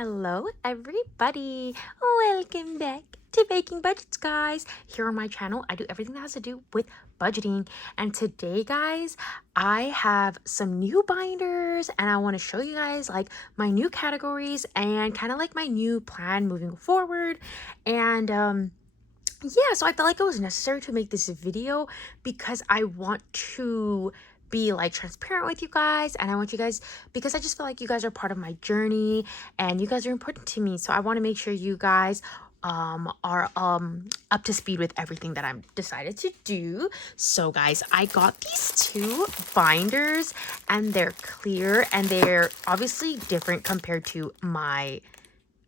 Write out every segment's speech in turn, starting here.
Hello everybody, welcome back to Baking Budgets, guys. Here on my channel I do everything that has to do with budgeting, and today, guys, I have some new binders and I want to show you guys like my new categories and kind of like my new plan moving forward. And yeah, so I felt like it was necessary to make this video because I want to be like transparent with you guys, and I want you guys, because I just feel like you guys are part of my journey and you guys are important to me. So I want to make sure you guys are up to speed with everything that I'm decided to do. So guys, I got these two binders and they're clear and they're obviously different compared to my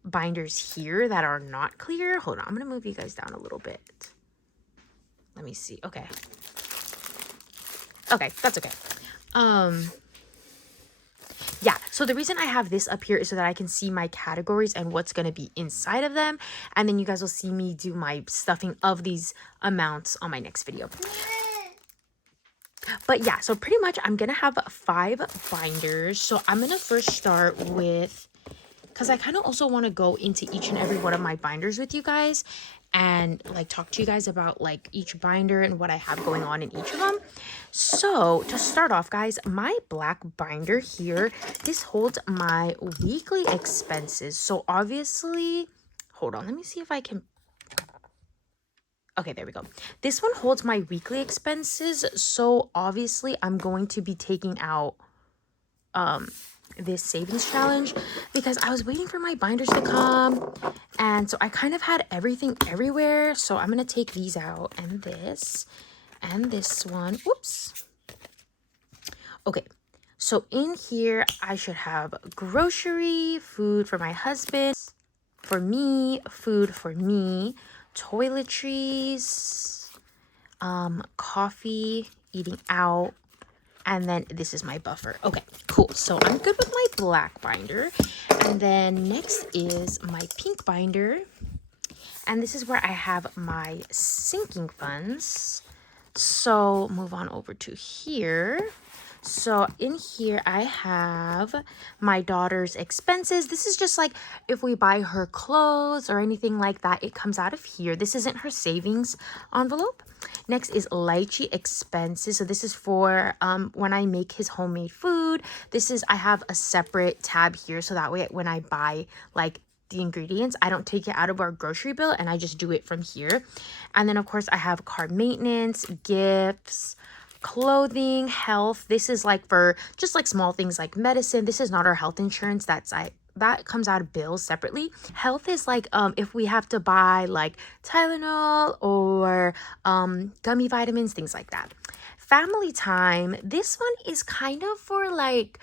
binders here that are not clear. Hold on, I'm gonna move you guys down a little bit. Let me see. Okay, that's okay. Yeah, so the reason I have this up here is so that I can see my categories and what's going to be inside of them, and then you guys will see me do my stuffing of these amounts on my next video. But yeah, so pretty much I'm gonna have 5 binders. So I'm gonna first start with, because I kind of also want to go into each and every one of my binders with you guys and like talk to you guys about like each binder and what I have going on in each of them. So to start off, guys, my black binder here, this holds my weekly expenses. So obviously, hold on, let me see if I can. Okay, there we go. This one holds my weekly expenses. So obviously I'm going to be taking out this savings challenge because I was waiting for my binders to come, and so I kind of had everything everywhere. So I'm gonna take these out, and this one. Oops. Okay, so in here I should have grocery, food for my husband, for me, food for me, toiletries, coffee, eating out, and then this is my buffer. Okay, cool. So I'm good with my black binder. And then next is my pink binder. And this is where I have my sinking funds. So move on over to here. So in here I have my daughter's expenses. This is just like if we buy her clothes or anything like that, it comes out of here. This isn't her savings envelope. Next is lychee expenses. So this is for when I make his homemade food. I have a separate tab here, so that way when I buy like the ingredients, I don't take it out of our grocery bill and I just do it from here. And then of course I have car maintenance, gifts, clothing, health. This is like for just like small things like medicine. This is not our health insurance. That comes out of bills separately. Health is like if we have to buy like Tylenol or gummy vitamins, things like that. Family time, this one is kind of for like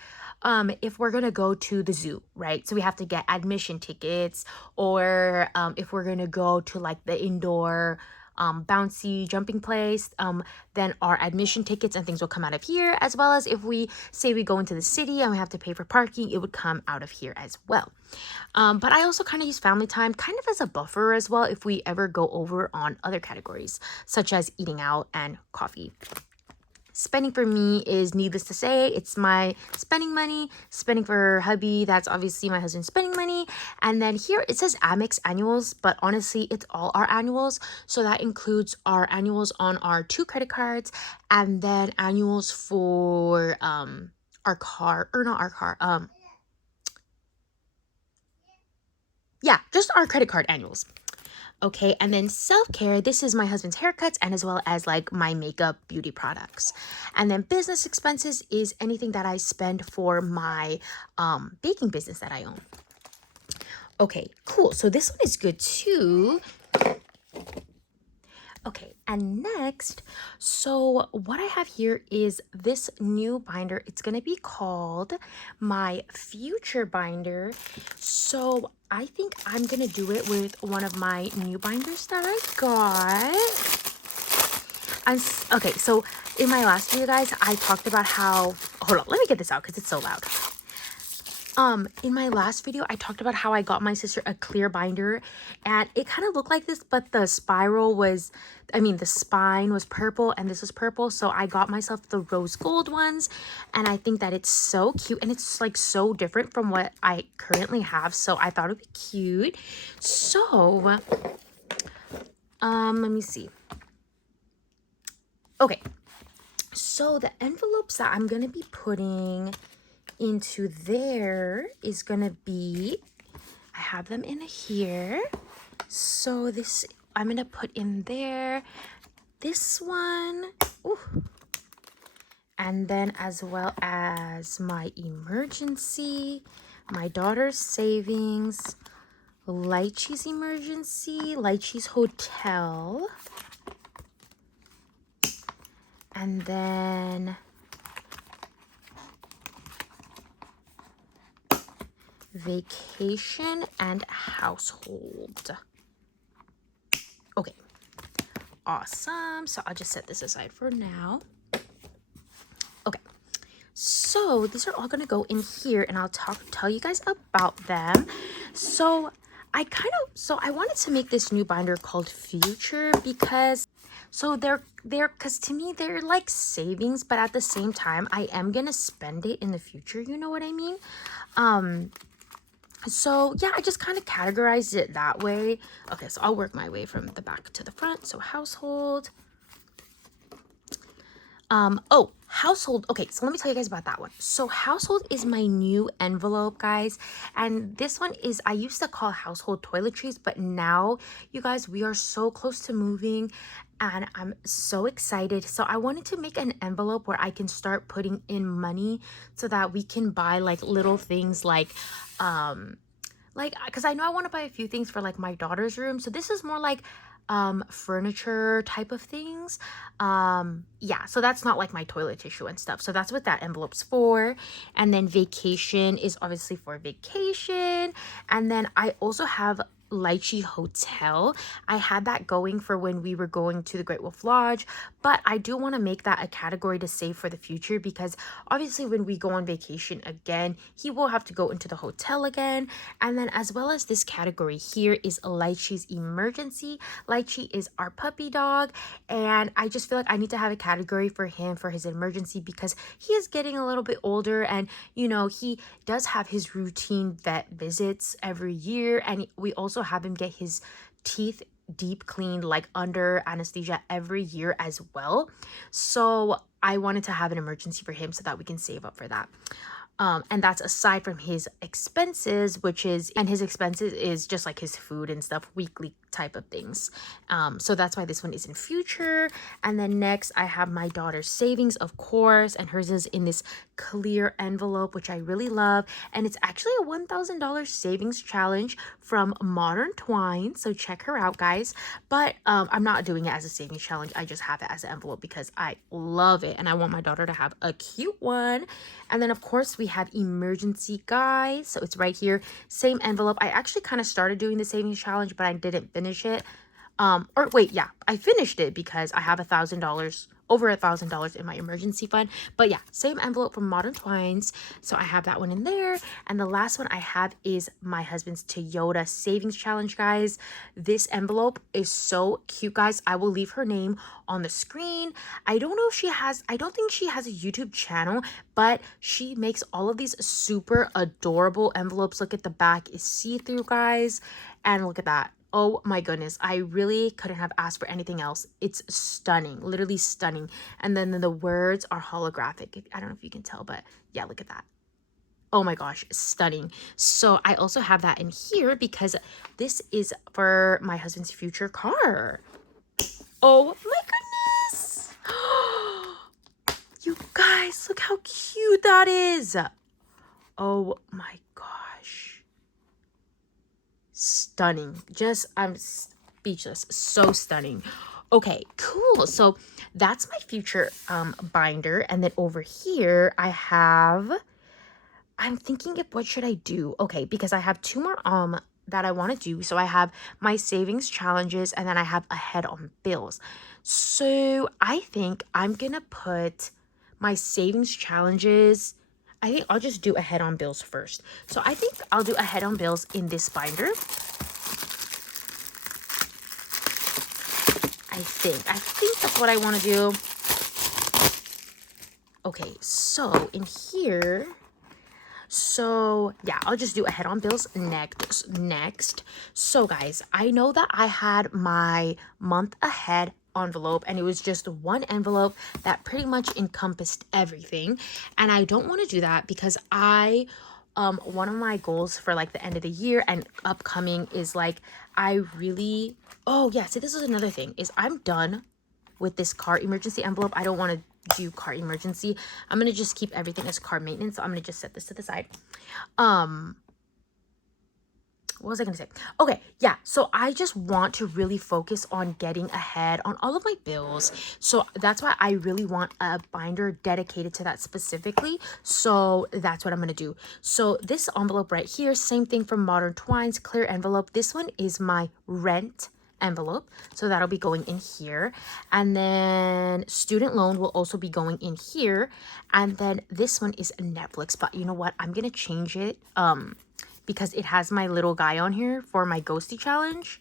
if we're gonna go to the zoo, right? So we have to get admission tickets, or if we're gonna go to like the indoor bouncy jumping place, then our admission tickets and things will come out of here, as well as if we say we go into the city and we have to pay for parking, it would come out of here as well. But I also kind of use family time kind of as a buffer as well if we ever go over on other categories such as eating out and coffee. Spending for me is needless to say, it's my spending money. Spending for hubby, that's obviously my husband's spending money. And then here it says Amex annuals, but honestly it's all our annuals. So that includes our annuals on our 2 credit cards, and then annuals for our car, or not our car, yeah, just our credit card annuals. Okay, and then self-care, this is my husband's haircuts and as well as like my makeup, beauty products. And then business expenses is anything that I spend for my baking business that I own. Okay, cool. So this one is good too. Okay, and next, so what I have here is this new binder. It's going to be called my future binder. So I think I'm going to do it with one of my new binders that I got. Okay, so in my last video, guys, I talked about how, hold on, let me get this out because it's so loud. In my last video, I talked about how I got my sister a clear binder, and it kind of looked like this, but the spiral was, the spine was purple and this was purple. So I got myself the rose gold ones, and I think that it's so cute, and it's like so different from what I currently have. So I thought it'd be cute. So, let me see. Okay. So the envelopes that I'm going to be putting into there is gonna be, I have them in here. So this, I'm gonna put in there this one. Ooh. And then as well as my emergency, my daughter's savings, Lychee's emergency, Lychee's hotel, and then vacation and household. Okay, awesome. So I'll just set this aside for now. Okay, so these are all gonna go in here, and I'll tell you guys about them. So I wanted to make this new binder called Future because because to me they're like savings, but at the same time I am gonna spend it in the future, you know what I mean? So yeah, I just kind of categorized it that way. Okay, so I'll work my way from the back to the front. So household. Household. Okay, so let me tell you guys about that one. So household is my new envelope, guys. And this one is, I used to call household toiletries, but now, you guys, we are so close to moving and I'm so excited. So I wanted to make an envelope where I can start putting in money so that we can buy like little things like, because I know I want to buy a few things for like my daughter's room. So this is more like furniture type of things. Yeah, so that's not like my toilet tissue and stuff. So that's what that envelope's for. And then vacation is obviously for vacation. And then I also have Lychee Hotel. I had that going for when we were going to the Great Wolf Lodge, but I do want to make that a category to save for the future because obviously when we go on vacation again, he will have to go into the hotel again. And then as well as this category here is Lychee's emergency. Lychee is our puppy dog, and I just feel like I need to have a category for him for his emergency because he is getting a little bit older, and you know, he does have his routine vet visits every year, and we also have him get his teeth deep cleaned like under anesthesia every year as well. So I wanted to have an emergency for him so that we can save up for that. And that's aside from his expenses, his expenses is just like his food and stuff, weekly type of things. So that's why this one is in future. And then next I have my daughter's savings, of course, and hers is in this clear envelope, which I really love. And it's actually a $1,000 savings challenge from Modern Twine. So check her out, guys. But I'm not doing it as a savings challenge. I just have it as an envelope because I love it and I want my daughter to have a cute one. And then of course we have emergency, guys. So it's right here, same envelope. I actually kind of started doing the savings challenge, but I didn't finish it. Or wait, yeah, I finished it because I have over $1,000 in my emergency fund. But yeah, same envelope from Modern Twines. So I have that one in there. And the last one I have is my husband's Toyota savings challenge, guys. This envelope is so cute, guys. I will leave her name on the screen. I don't think she has a YouTube channel, but she makes all of these super adorable envelopes. Look at the back is see-through, guys. And look at that. Oh my goodness, I really couldn't have asked for anything else. It's stunning, literally stunning. And then the words are holographic. I don't know if you can tell, but yeah, look at that. Oh my gosh, stunning. So I also have that in here because this is for my husband's future car. Oh my goodness. You guys, look how cute that is. Oh my gosh. Stunning. I'm speechless. So stunning. Okay, cool. So that's my future binder. And then over here I'm thinking what should I do? Okay, because I have two more that I want to do. So I have my savings challenges and then I have ahead on bills. So I think I'm gonna put my savings challenges. I think I'll just do ahead on bills first. So I think I'll do ahead on bills in this binder. I think that's what I want to do. Okay, so in here, so yeah, I'll just do ahead on bills next. So guys, I know that I had my month ahead envelope, and it was just one envelope that pretty much encompassed everything, and I don't want to do that because one of my goals for like the end of the year and upcoming is like I really, oh yeah, so this is another thing, is I'm done with this car emergency envelope. I don't want to do car emergency. I'm going to just keep everything as car maintenance. So I'm going to just set this to the side. What was I going to say? Okay, yeah. So I just want to really focus on getting ahead on all of my bills. So that's why I really want a binder dedicated to that specifically. So that's what I'm going to do. So this envelope right here, same thing from Modern Twines, clear envelope. This one is my rent envelope, so that'll be going in here, and then student loan will also be going in here, and then this one is Netflix. But you know what, I'm gonna change it because it has my little guy on here for my ghosty challenge,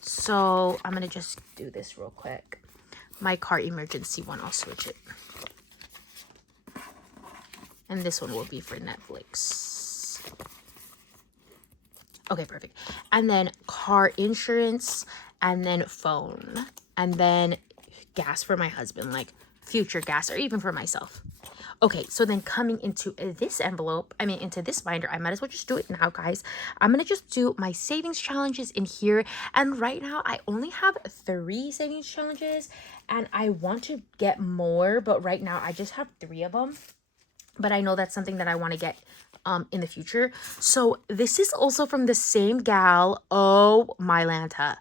so I'm gonna just do this real quick. My car emergency one, I'll switch it, and this one will be for Netflix. Okay, perfect. And then car insurance, and then phone, and then gas for my husband, like future gas, or even for myself. Okay, so then coming into this envelope, into this binder, I might as well just do it now, guys. I'm gonna just do my savings challenges in here. And right now I only have 3 savings challenges, and I want to get more, but right now I just have 3 of them. But I know that's something that I want to get in the future. So this is also from the same gal. Oh, Mylanta.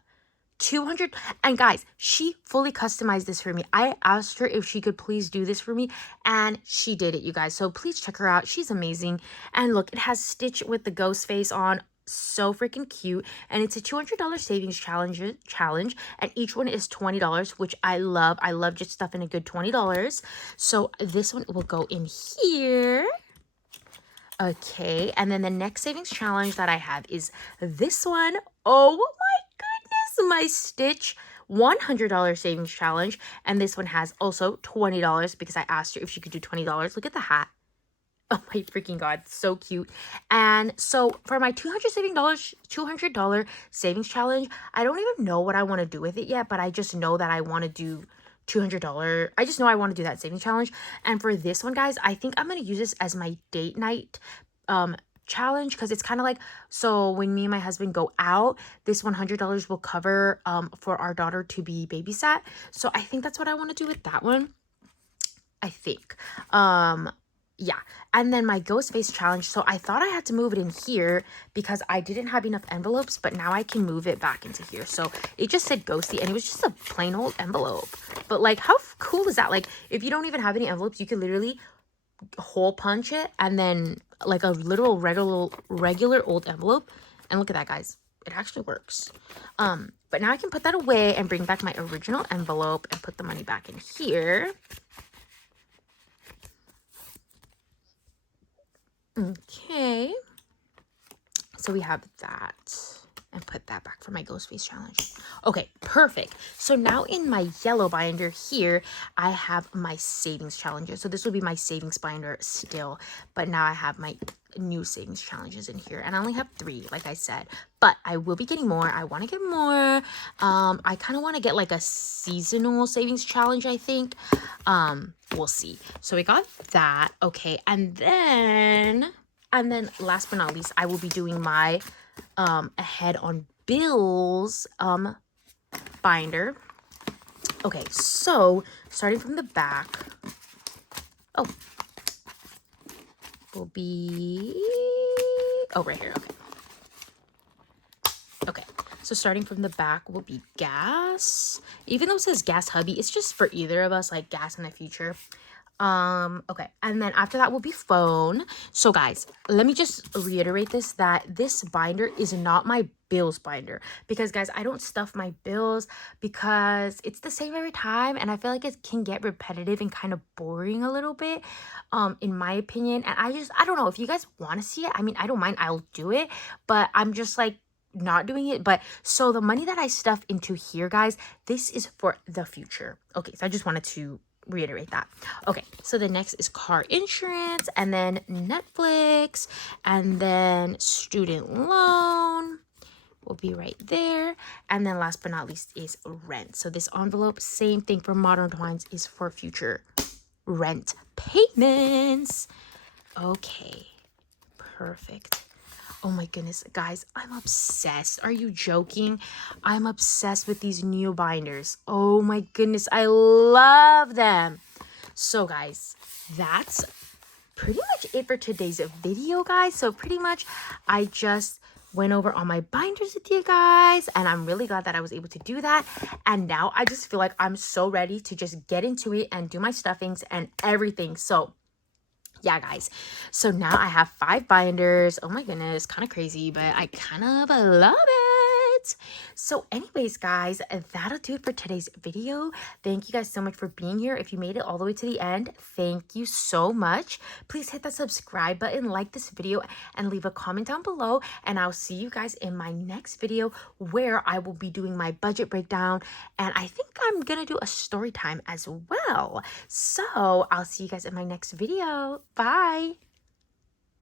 200. And guys, she fully customized this for me. I asked her if she could please do this for me, and she did it, you guys. So please check her out. She's amazing. And look, it has Stitch with the ghost face on. So freaking cute. And it's a $200 savings challenge, and each one is $20, which I love. I love just stuffing a good $20. So this one will go in here. Okay, and then the next savings challenge that I have is this one. Oh my goodness, my Stitch $100 savings challenge. And this one has also $20 because I asked her if she could do $20. Look at the hat. Oh my freaking god, so cute. And so for my $200 savings challenge, I don't even know what I want to do with it yet, but I just know that I want to do $200. I just know I want to do that savings challenge. And for this one, guys, I think I'm going to use this as my date night challenge, because it's kind of like, so when me and my husband go out, this $100 will cover for our daughter to be babysat. So I think that's what I want to do with that one. I think. Yeah. And then my ghost face challenge. So I thought I had to move it in here because I didn't have enough envelopes, but now I can move it back into here. So it just said ghosty, and it was just a plain old envelope. But like, how cool is that? Like, if you don't even have any envelopes, you could literally hole punch it, and then like a literal regular old envelope. And look at that, guys. It actually works. But now I can put that away and bring back my original envelope and put the money back in here. Okay, so we have that, and put that back for my ghost face challenge. Okay, perfect. So now in my yellow binder here, I have my savings challenges. So this will be my savings binder still, but now I have my new savings challenges in here, and I only have 3, like I said, but I will be getting more. I want to get more. I kind of want to get like a seasonal savings challenge, I think. We'll see. So we got that. Okay, and then last but not least, I will be doing my ahead on bills binder. Okay, so starting from the back, will be, right here. Okay, so starting from the back will be gas. Even though it says gas hubby, it's just for either of us, like gas in the future. Okay, and then after that will be phone. So guys, let me just reiterate this, that this binder is not my bills binder, because guys, I don't stuff my bills because it's the same every time, and I feel like it can get repetitive and kind of boring a little bit, in my opinion. And I don't know if you guys want to see it. I mean, I don't mind, I'll do it, but I'm just like not doing it. But so the money that I stuff into here, guys, this is for the future. Okay, so I just wanted to reiterate that. Okay, so the next is car insurance, and then Netflix, and then student loan will be right there, and then last but not least is rent. So this envelope, same thing for Modern Twines, is for future rent payments. Okay, perfect. Oh my goodness, guys, I'm obsessed. Are you joking? I'm obsessed with these new binders. Oh my goodness, I love them. So guys, that's pretty much it for today's video, guys. So pretty much I just went over all my binders with you guys, and I'm really glad that I was able to do that. And now I just feel like I'm so ready to just get into it and do my stuffings and everything. So yeah, guys, so now I have 5 binders. Oh my goodness, kind of crazy, but I kind of love it. So anyways, guys, that'll do it for today's video. Thank you guys so much for being here. If you made it all the way to the end, thank you so much. Please hit that subscribe button, like this video, and leave a comment down below, and I'll see you guys in my next video, where I will be doing my budget breakdown, and I think I'm gonna do a story time as well. So I'll see you guys in my next video. Bye.